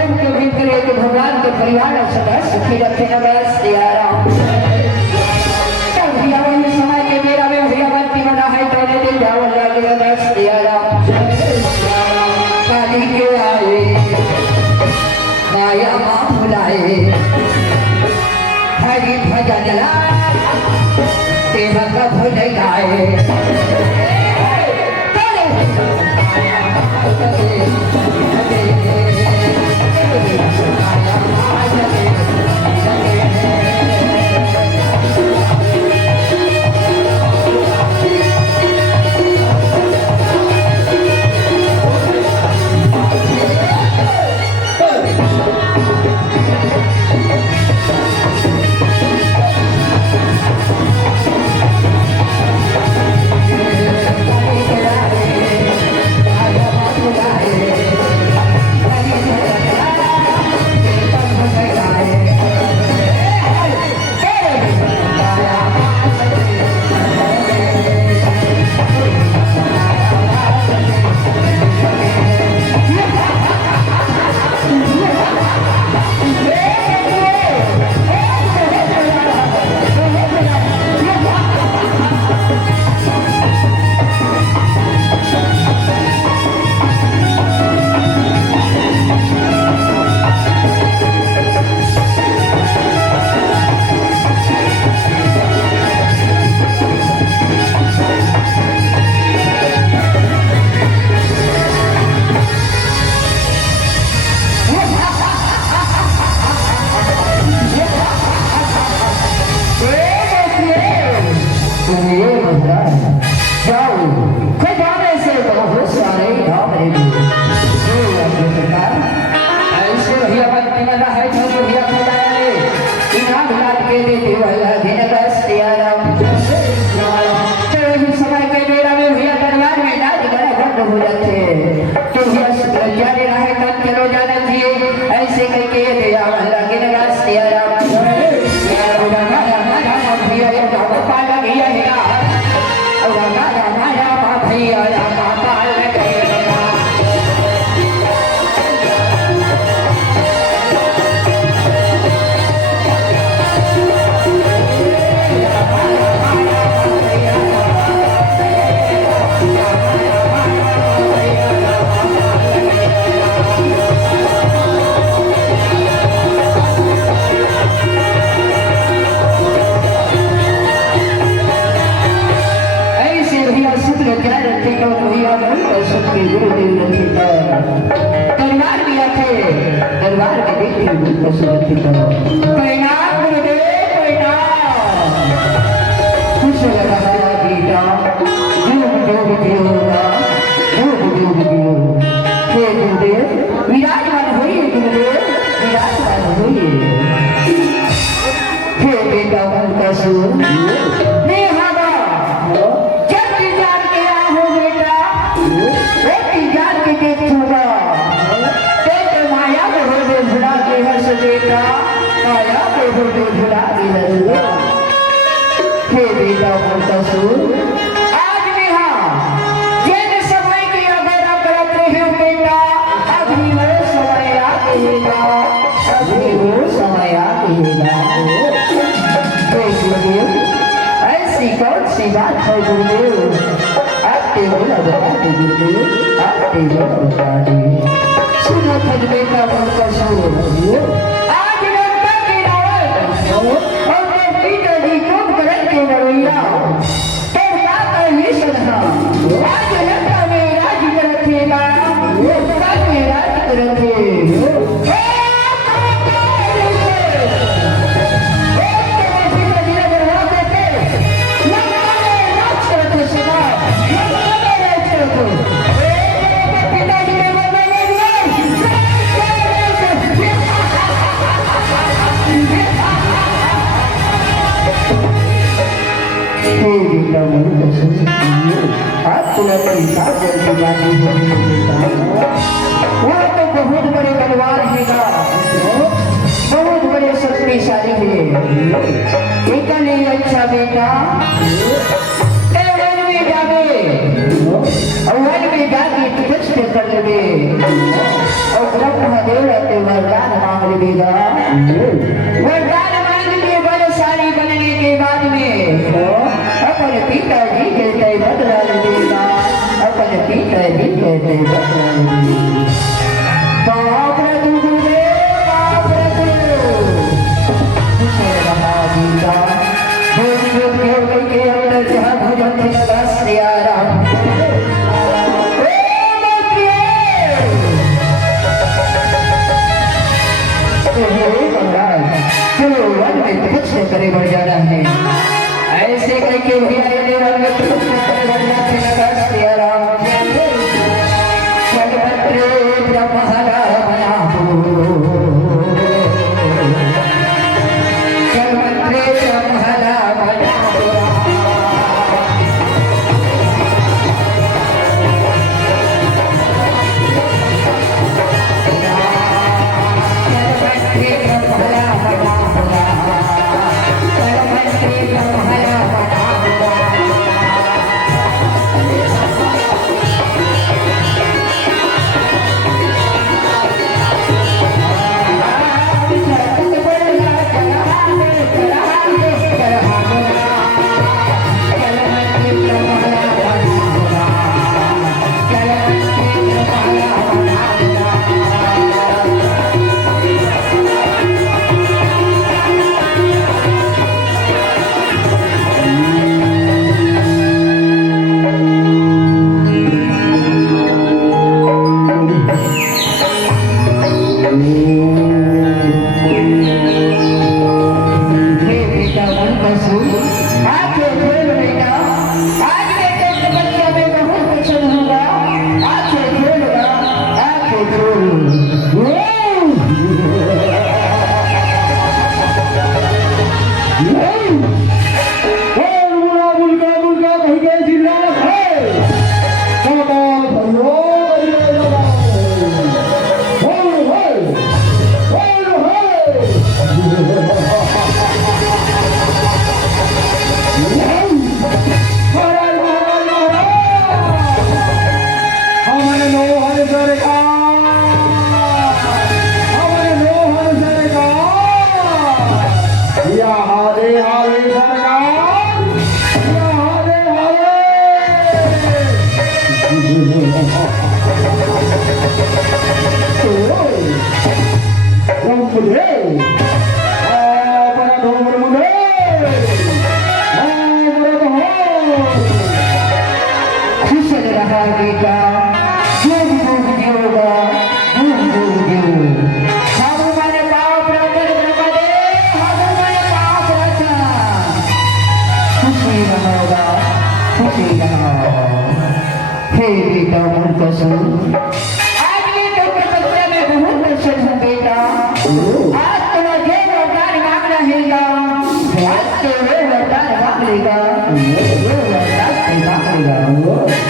भगवान के परिवार सदा सुखी रखे बस यारा समय के मेरा में भैयावंती बना है तो दे जाओ लगे बस यारा काली के आए माया माँ बुलाए हरि भजन तेरा कभ नहीं गाए ऐसे करके बेटा परिणाम गुरुदेव परिणाम खुश रहा बेटा जुग जुग जियोगा जुग जुग जियो हे गुरुदेव विराजमान होइए गुरुदेव विराजमान होइए हे बेटा उनका सुर मैं हवा जब जान के आहो बेटा वो जान के देखूंगा बेटा माया को होते भुला दिया हे बेटा बोलता सुन आज भी हाँ जिन समय की अगर आप करते हैं बेटा अभी वो समय आ गएगा अभी वो समय आ गएगा गुरुदेव ऐसी कौन सी बात है गुरुदेव आपके बोला बताते गुरुदेव आपके बोला बताते सुनो खज बेटा बोलता सुन आज लगता कि रावण और मैं पीटर जी खूब करन के नरैया तब का ये सुना आज लगता मैं राज करथेगा वो का मैं राज करथे वो तो बहुत बड़े बलवान हैगा बहुत बड़े शक्तिशाली है एक नहीं अच्छा बेटा वन में जावे और वन में जाके प्रश्न कर लेवे और ब्रह्मदेव रहते वरदान मांग लेगा वरदान मांग लिए बलशाली बनने के बाद में अपने पिताजी कहते बदला लेगा अपने पिताजी कहते बदला लेगा बाप रे तू गुरुदेव बाप रे तू रहा गीता जो के अंदर जहाँ भगवंत लगा सियारा चलो वन में तपस्या करे बढ़ जाना है ऐसे करके वन में तपस्या करे बढ़ जाते लगा सियारा बेटा मुनकसू आज भी तो तपस्या में बहुत दर्शन हूँ बेटा आज तो मुझे वरदान मांग रहेगा आज तो वो वरदान मांग लेगा वो वरदान मांग लेगा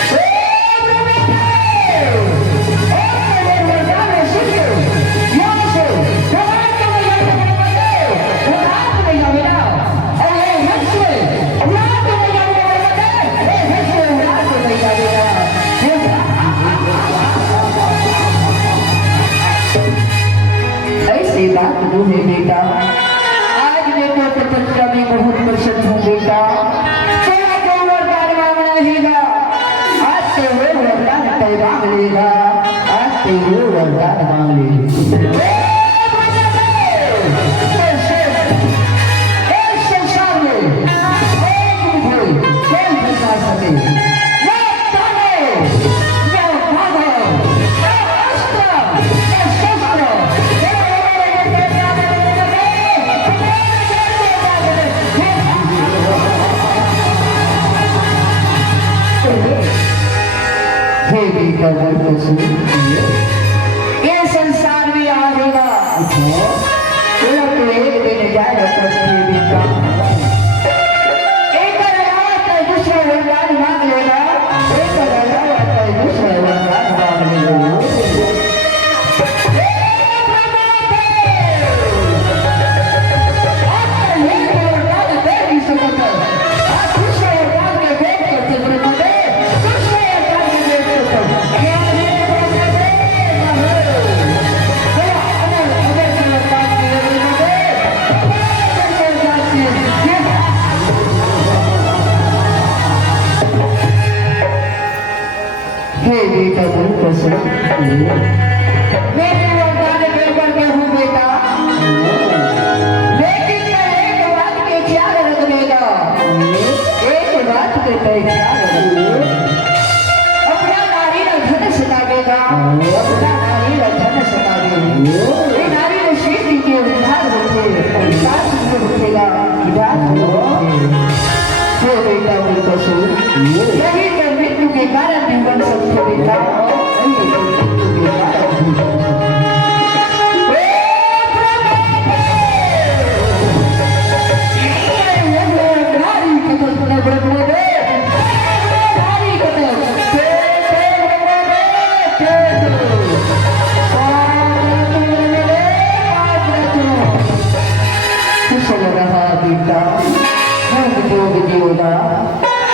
बात जो है बेटा आज देखो तपस्या में बहुत प्रसन्न हूँ बेटा चला जो वरदान मांगना रहेगा आज से वो वरदान तय मांग लेगा आज से वो वरदान मांग लेगा ये संसार में आएगा एक दिन जाएगा एक दूसरा वरदान मांग लेगा एक दूसरा वरदान मांग लेगा बेटा मेरे वरदान बिल्कुल के हूँ बेटा लेकिन मैं एक बात के ख्याल रख देगा एक बात के ख्याल अपना नारी का धन सतावेगा अपना नारी का धन सतावेगा ये नारी ने शीत के उद्धार होते साथ में उठेगा हे बेटा मुझको सुन यही तो मृत्यु के कारण भी बन सकते बेटा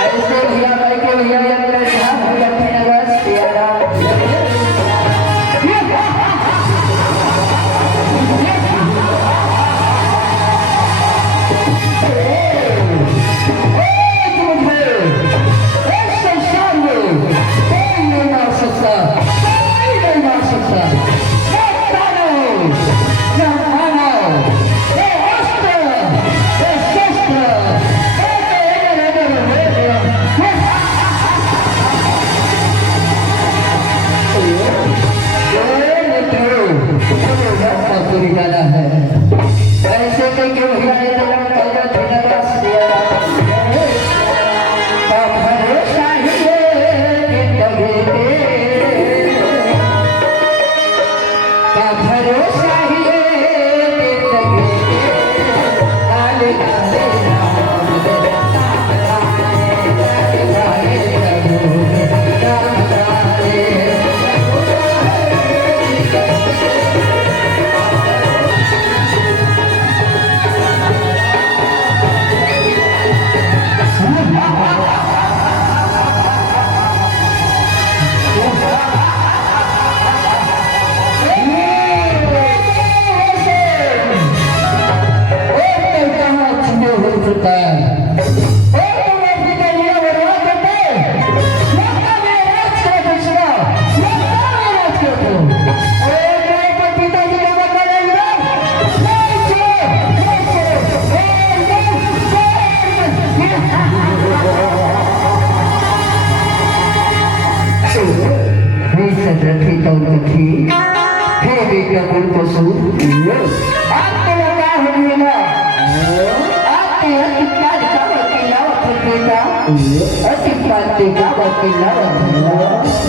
ऐसे भैया भाई के भैया Ating pantika, ating lawan.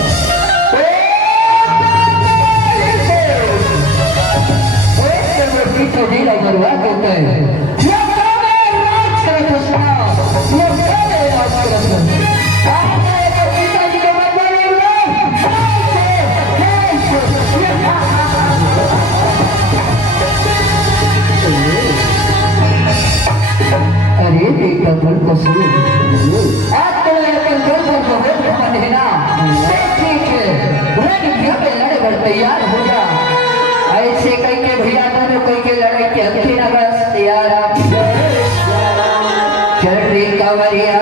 कबूल कसूर आज तो अपन दिल पर बहुत घमंड है ना ठीक है बुराई भैया पे लड़े पर तैयार हो जा ऐसे कई के भैया दोनों कई के लड़ाई के अंतिम नगस तैयार आप चल रे कवरिया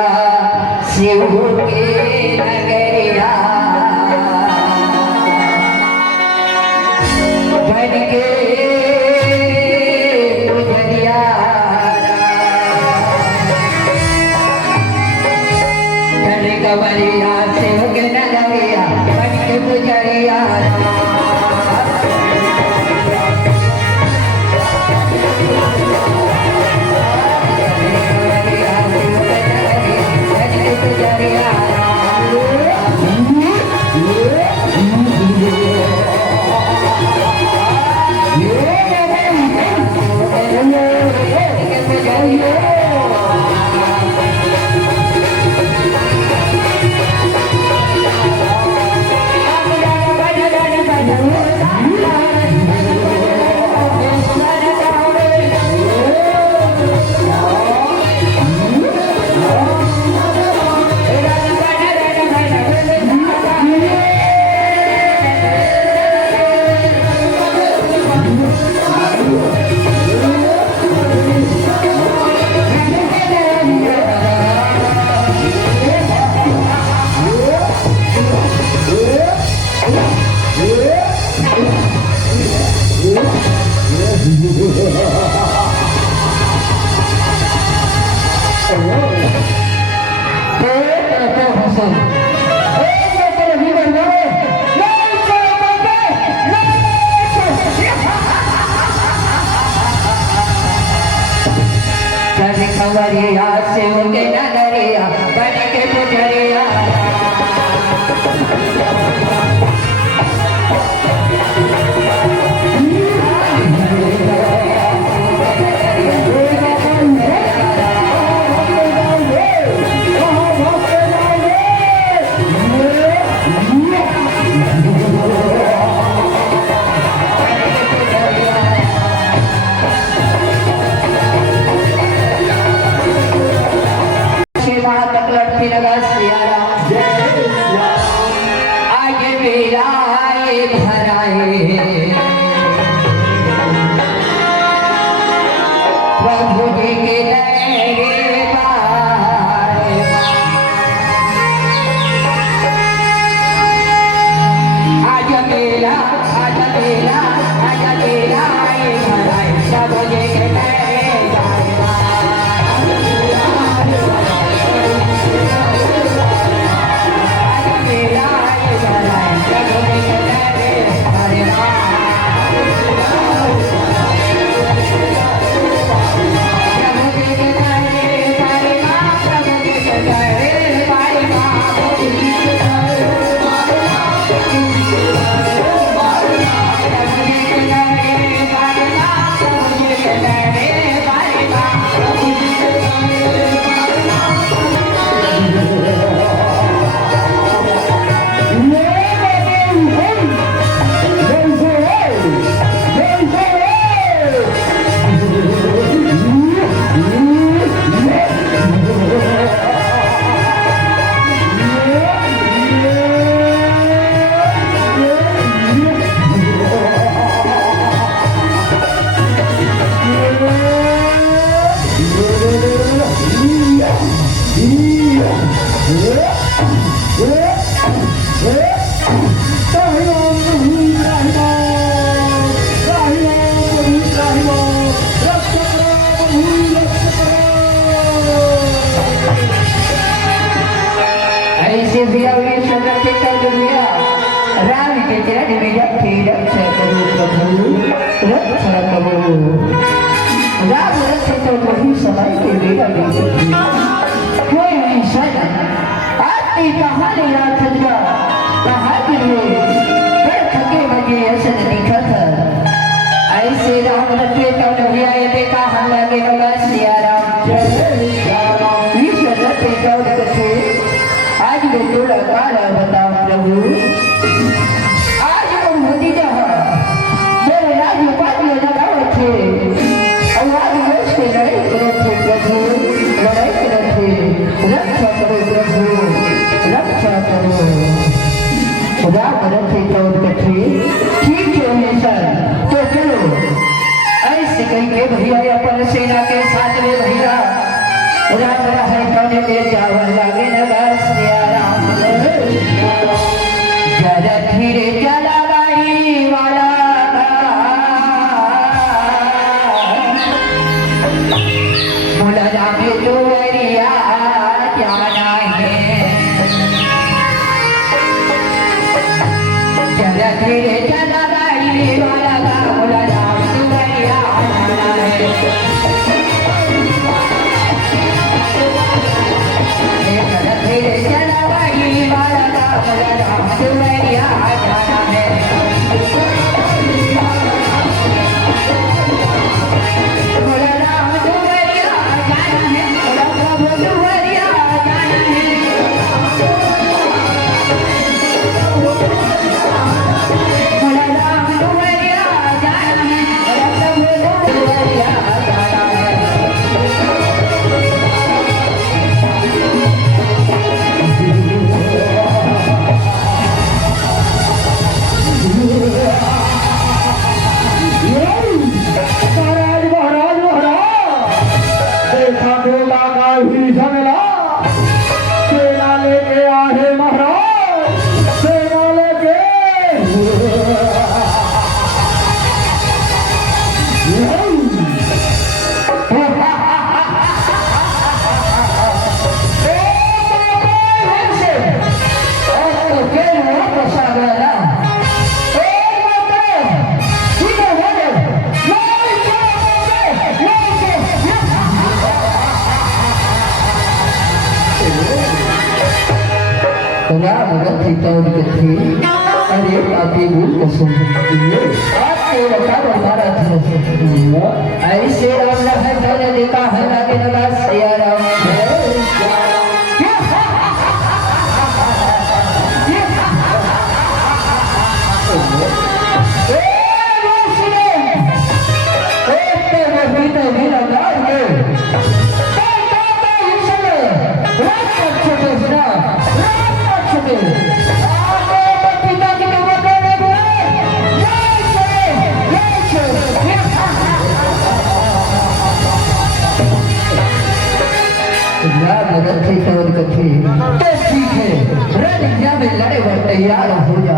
शिव के नगरिया बन के पुजरिया चल कवरिया शिव के नगरिया बन के पुजरिया कवरिया शिव के नगरिया बन के पुजरिया प्रभु जी के आज मेला प्रभु जी के लड़ाई रक्षा करो प्रभु, रक्षा करो। राम रखे कौन कठी, ठीक है सर, तो चलो ऐसे कहीं के भैया अपन सेना के साथ में भैया राम रहे कौन ले जावा लागे न बस राम जरा धीरे चला बाई वाला बोला जाके तो वरिया जाना है जरा धीरे चला बाई वाला बोला जाके तो वरिया जाना है जरा धीरे चला बाई वाला बोला जाके तो वरिया जाना है बोला राम दुवरिया जाना है बोला प्रभु दुवरिया जाना है बोला राम दुवरिया जाना है बोला प्रभु दुवरिया जाना है महाराज महाराज महाराज देखा देवता का ही झमेला सेना लेके आए महाराज सेना लेके राम रथी तौर कथी अरे पापी भूल को सुन आपके बता हमारा ऐसे राम रहे मैंने देखा है लागे न बस या राम रथी तौर कथी तो ठीक है रणज्ञा में लड़े वर तैयार हो जा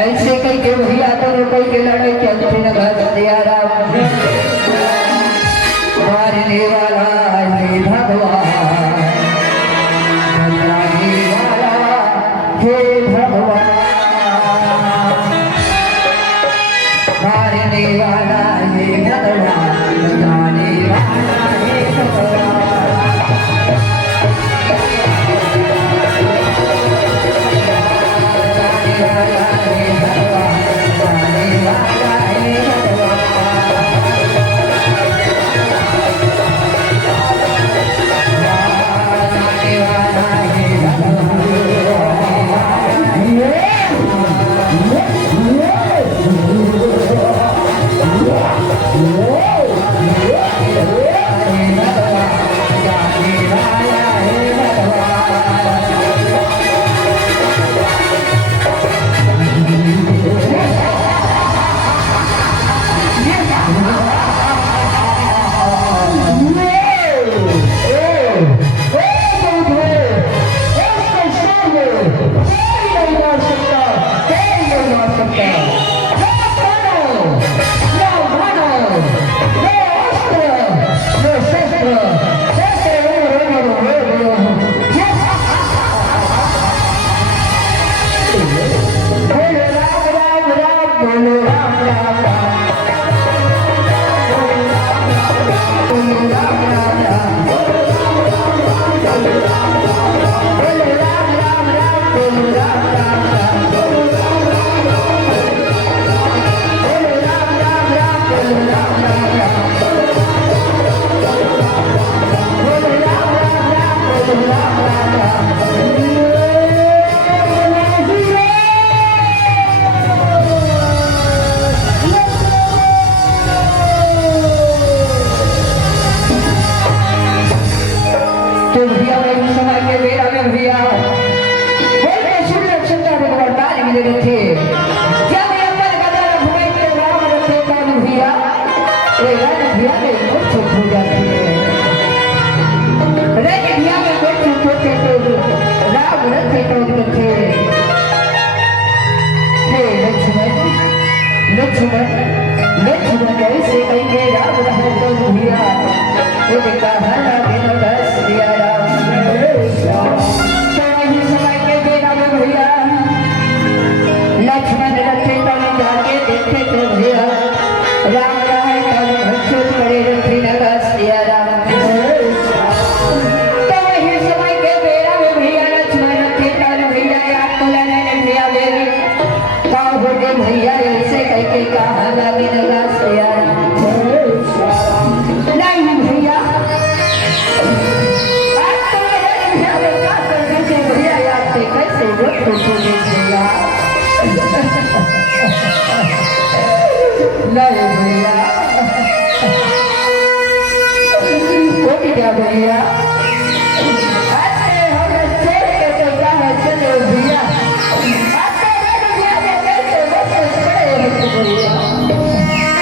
ऐसे कई के भैया तो कोई के लड़ाई चलती न घर तैयार मारने वाला है भगवान बचाने वाला हे भगवान मारने वाला है भगवान बचाने वाला है भगवान हमारे मूर्छित हो जाती है। रजनिया में मूर्छित होते तो राम रथ टूट थे। हे लक्ष्मण लक्ष्मण लक्ष्मण ऐसे कहेंगे राम रथ तो भैया उनका हल्ला बिना बस दिया राम ही समय के बेरा में भैया लक्ष्मण रथे तो जाके देखे तो भैया राम राय तन भक्षुत करे रथी नगस दिया राम तो ही समय के बेरा में भैया लक्ष्मण रथे तन भैया याद तो लेने भैया देवी कहाँ बोले भैया ऐसे कह के कहा लगे नगस दिया नहीं भैया आज तो मेरे भैया बेटा करने से भैया याद से कैसे वक्त को भैया नहीं भैया वो क्या भैया अरे हम अच्छे के तो कहाँ चले भैया अरे भैया के कैसे वक्त खड़े भैया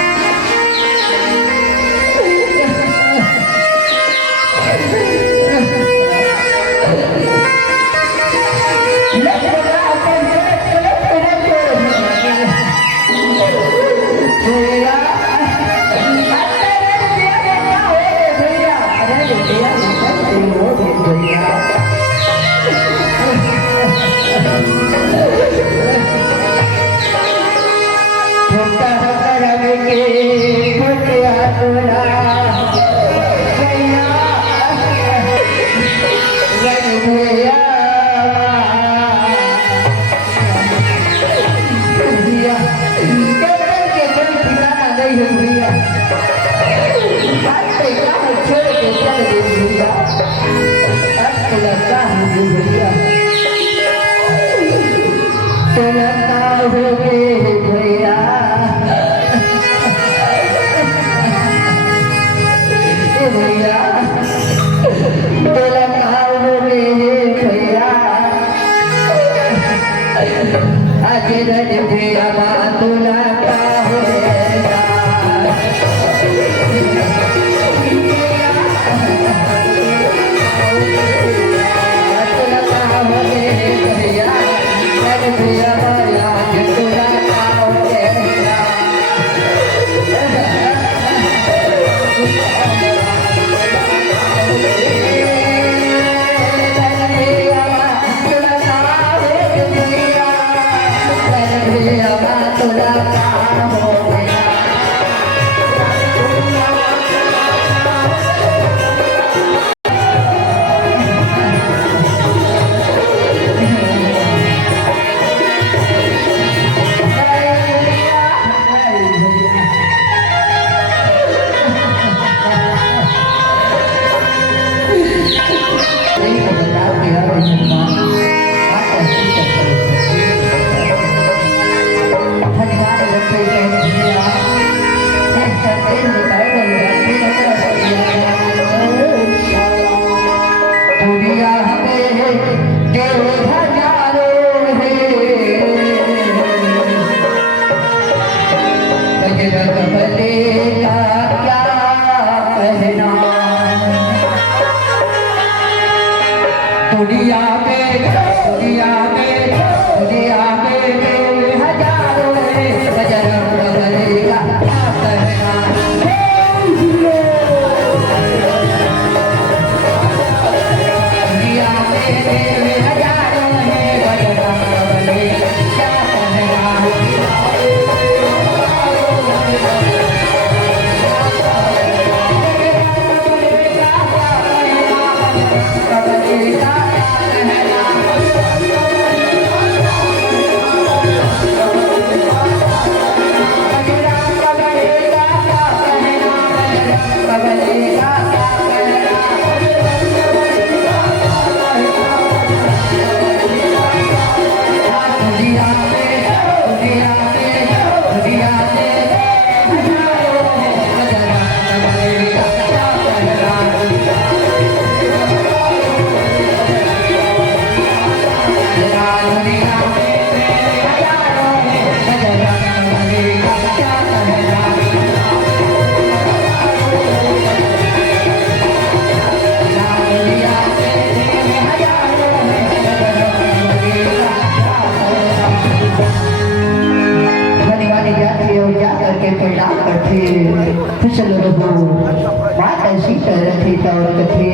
माता सीता रथी तौर थे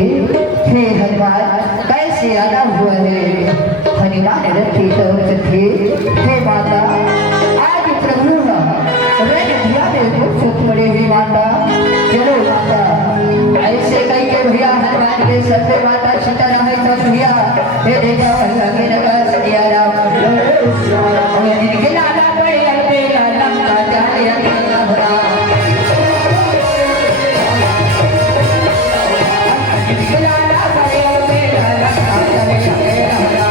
हनुमान कैसे आना हुआ है हनुमान रथी तौर थे हे माता आज प्रभु पड़े हुई माता चलो माता ऐसे कई के भैया हनुमान के सर पे माता सीता रहे तो भैया हे देखा लगे लगा सिया राम हमें जिनके लाला पड़े अल्पे लाला का जाने अकेला भरा जिनके लाला पड़े अल्पे लाला का जाने अकेला भरा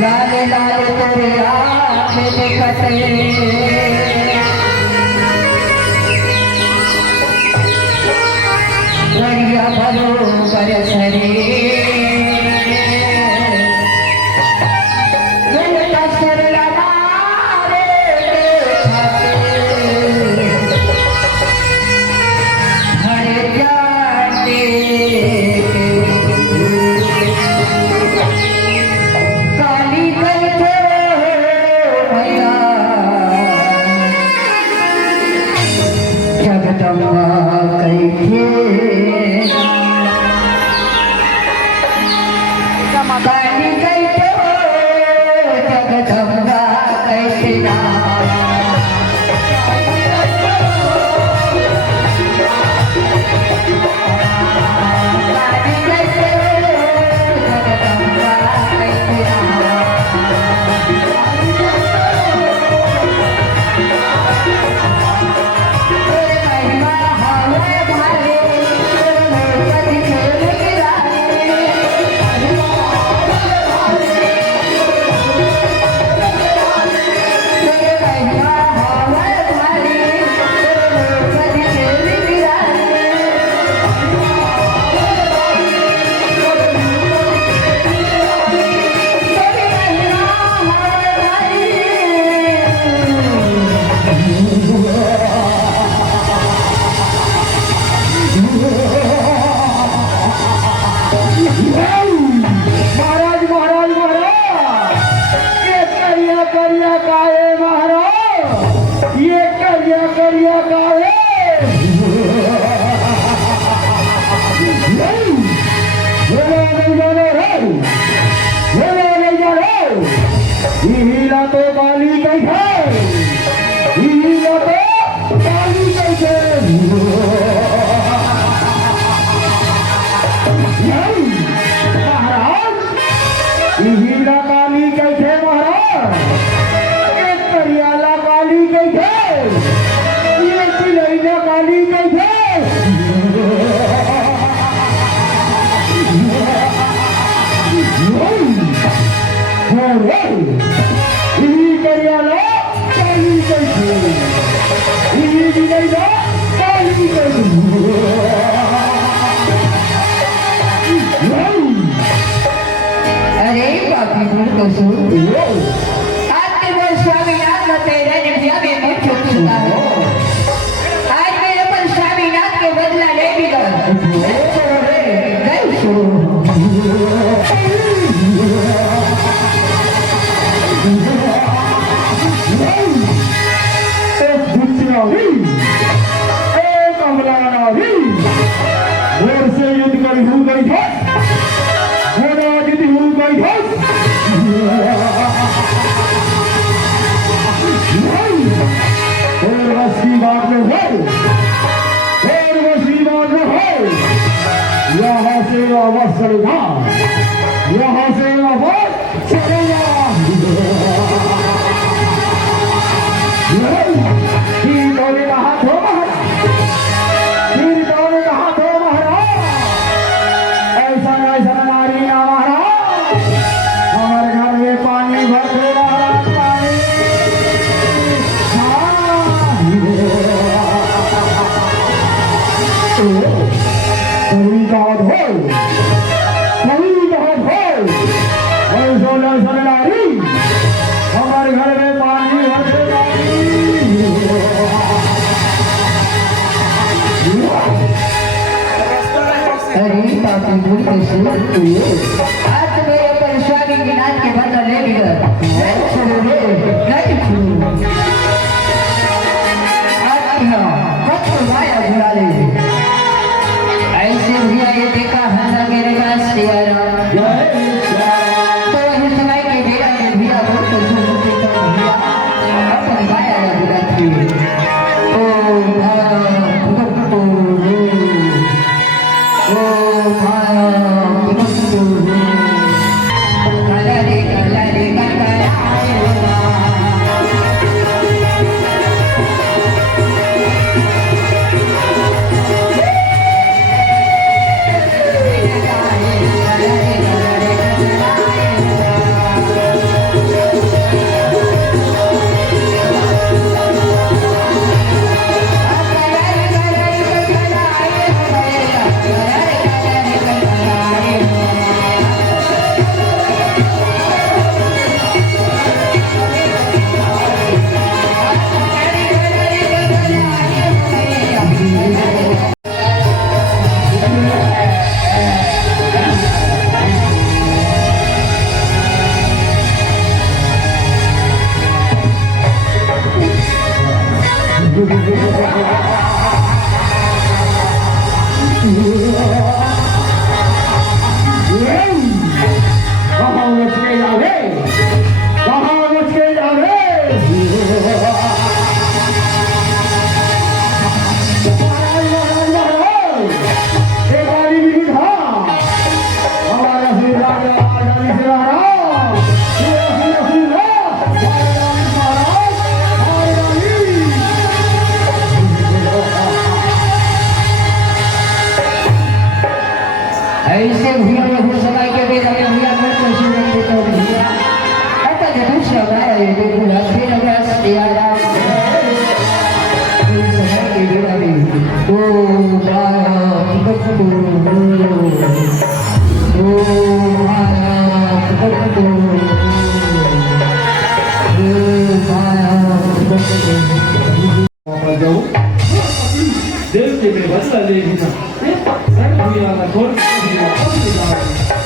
लाले लाले तेरे आँखें दिखते बढ़िया भरो बरसरे दिल का सुर लमारे हरे जाते काली करते भैया महाराज महाराज महाराज ये करिया काहे महाराज ये करिया काहे हीरा तो काली कैसे हीरा तो काली कैसे महाराज हीरा काली कैसे महाराज एक करियाला काली कैसे ये तिलैया काली कैसे करियाला काली कैसे तिलैया काली कैसे अरे बाकी बोल तो सुन आज के स्वामीनाथ का तेरे निभ्या में मुझ चुक चुका है आज मेरे पर स्वामीनाथ के बदला ले भी से युद्ध कर हूँ गई था और वसी बात में है यहाँ से वापस चलेगा यहाँ से वापस चलेगा फिर दौड़े का हाथ हो ऐसा नारी ना महाराज हमारे घर में पानी भर दे पानी कभी कहावत हो ऐसा नारी हमारे घर में पानी भर दे अरे बाकी बोल तो सुन आज मेरे पर स्वामीनाथ के बदला ले लिया नहीं छोड़ो मत माया बुला ले ऐसे भैया ये देखा हंसा मेरे पास तो वही समय के बेड़ा के भैया बोल तो सुन अपन माया बुलाती ओ ऐसे भैया हो सबाई के बेटा के भैया मत कैसे रखते तो भैया ऐसा जो दूसरा गाया ये देखो लगे लगा यार इस समय के बेटा भी ओ माया बच्चू ओ माया बच्चू ओ माया बच्चू जाओ देव के बदला ले बिना भैया का थोड़ा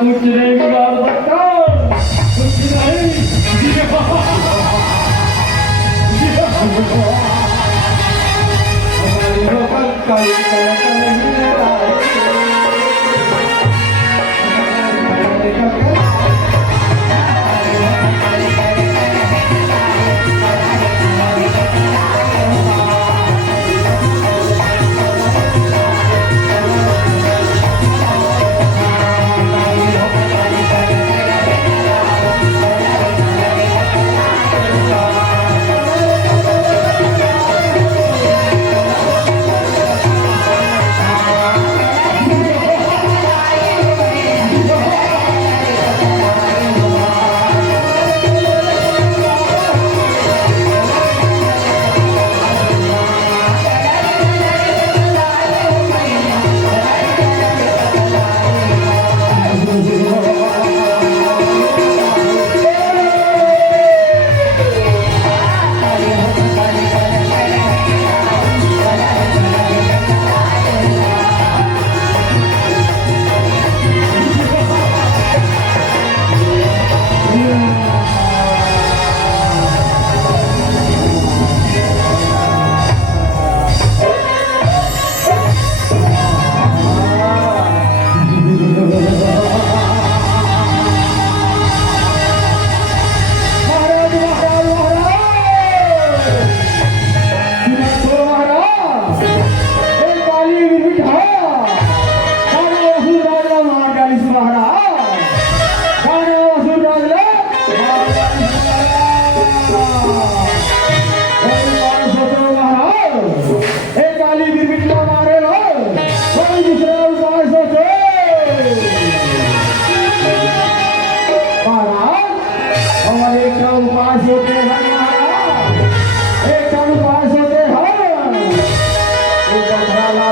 कुछ नहीं बिगाड़ सकता कुछ कल नहीं तारे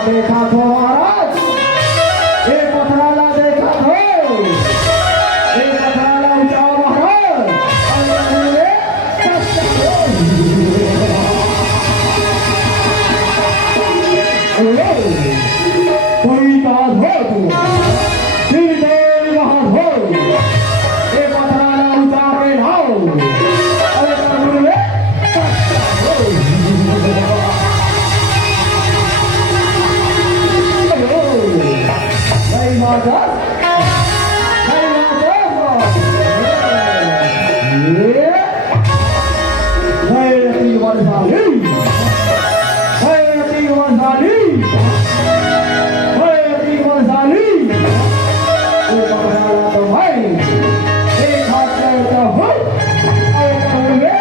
देखा तो महाराज ये पथराला देखा तो ये पथराला उठाओ महाराज कोई बात हो तुम फिर देर यहाँ हो ये पथराला उतारे लाओ अरे करूँगे Hey, Martha! Hey, Martha! Yeah! Hey, Rati Vansali! Hey, Rati Vansali! Hey, Rati Vansali! ये पकड़ाला तो भाई एक हाथ से तो हो और कहोगे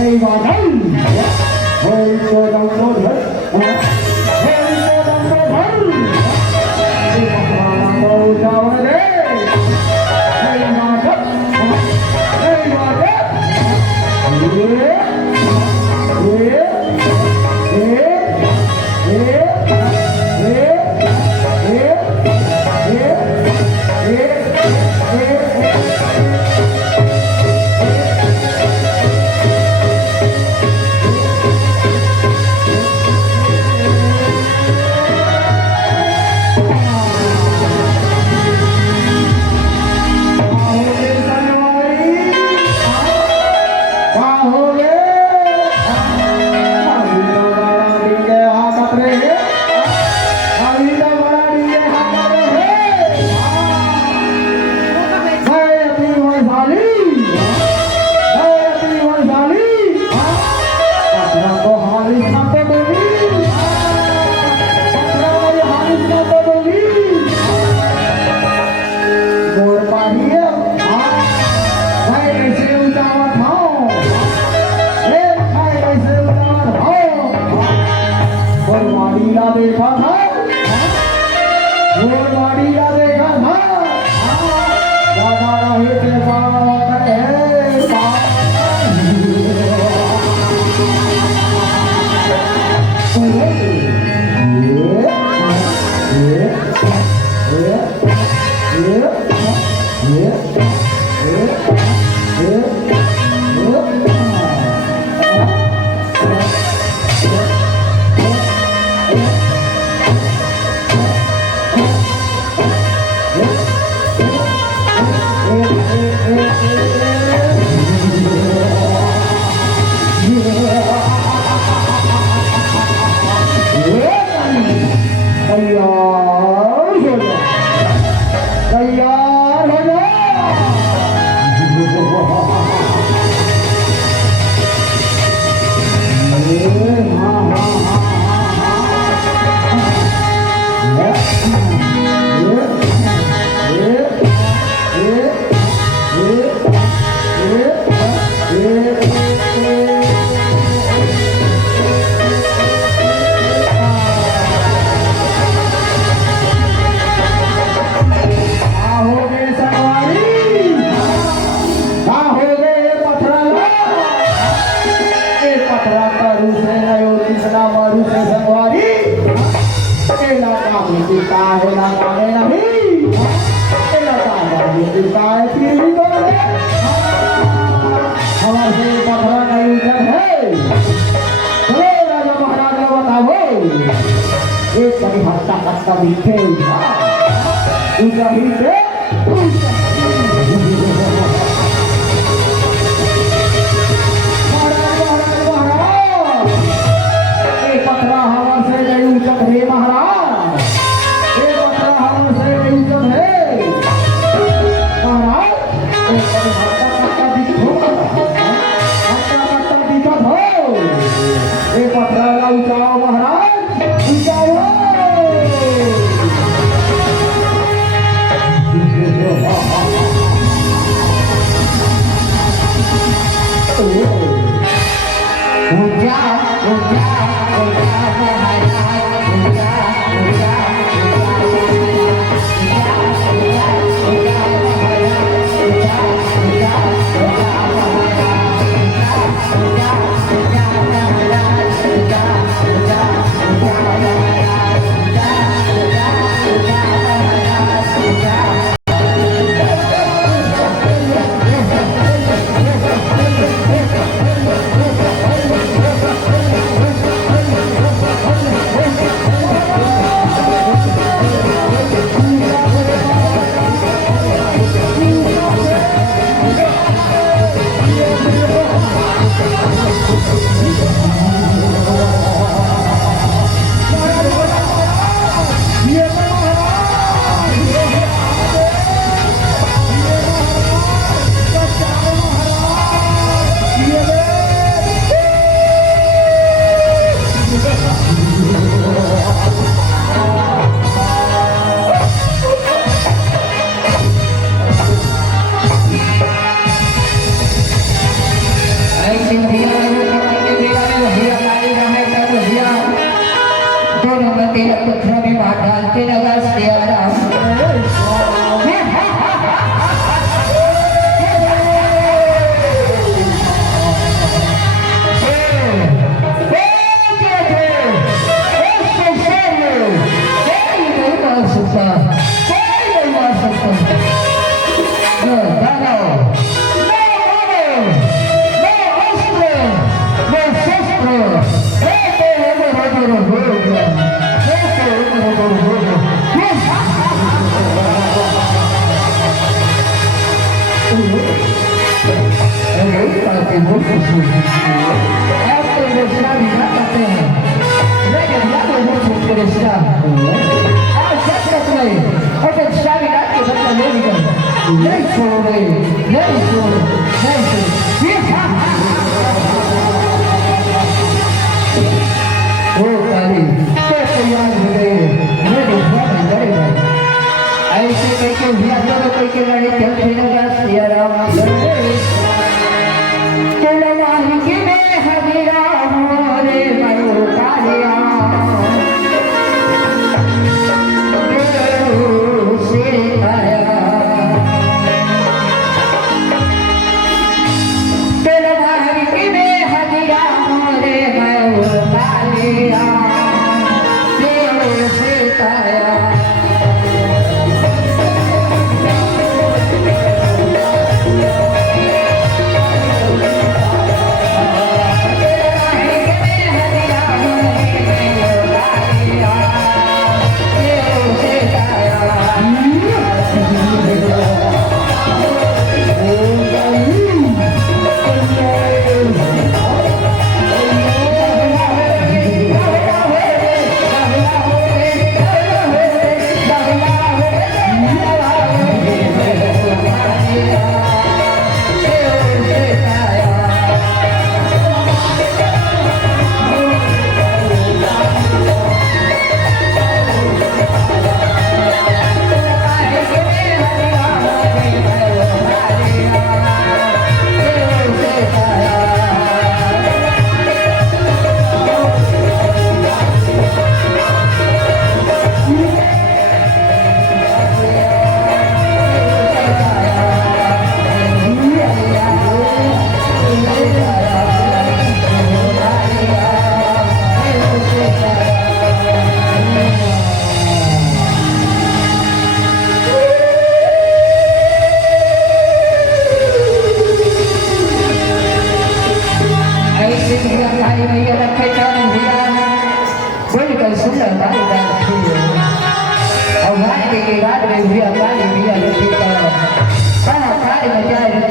Hey, Madam! Hey, Madam, देखा था वो गाड़िया देखा था दादा रहे थे Yeah.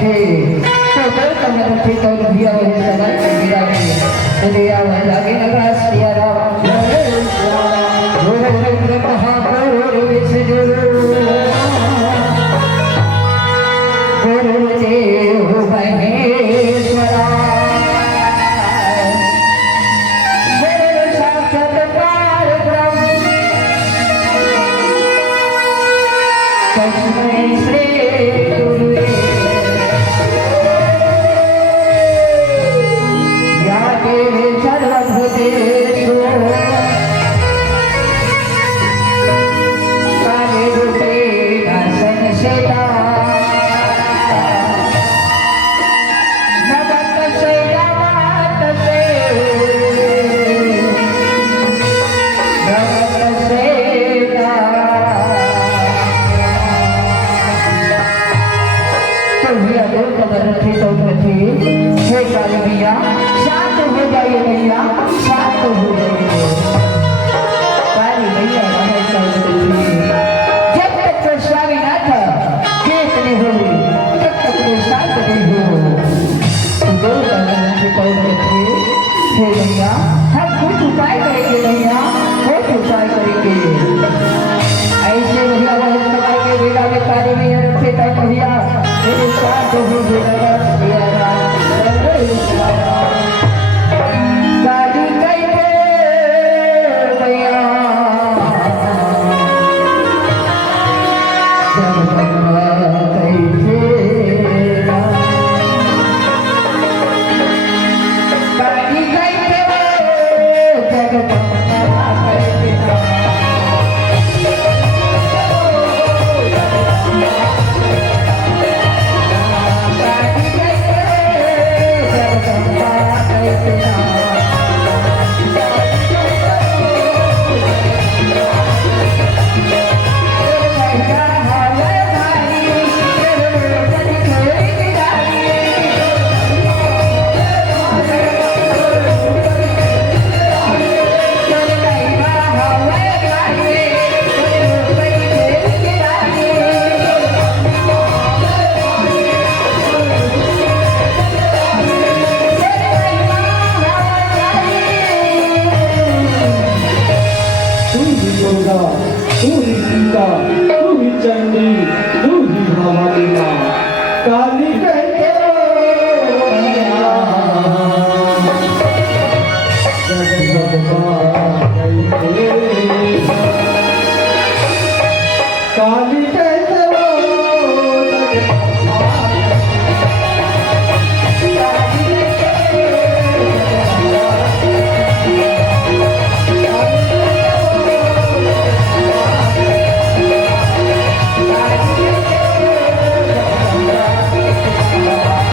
નથી તો કોઈ તમે નથી તો દિયા હોય સગાઈ કરી રાખી તો દિયા લાગે નગા સિયારા ગોરે મહાપુર વિશે ગુરુદેવ મહેશ્વરા ગુરુ સાક્ષાત પરબ્રહ્મ તસ્મૈ શ્રી ગુરુવે યાતે સર્વભૂતેષુ કાર્યરૂપેણ સંસ્થિતા हे काली भैया शांत हो जाइए भैया शांत हो जाइए काली भैया जब तक स्वामीनाथ केस नहीं होगी तब तक वो शांत नहीं हो दो हे भैया हम कुछ उपाय करेंगे भैया कुछ उपाय करेंगे ऐसे भैया बहुत समय के बेला में काली भैया रखे तब भैया मेरे शांत हो जाएगा तू ही सीता तू ही चंडी तू ही हमारी माँ काली कहते हो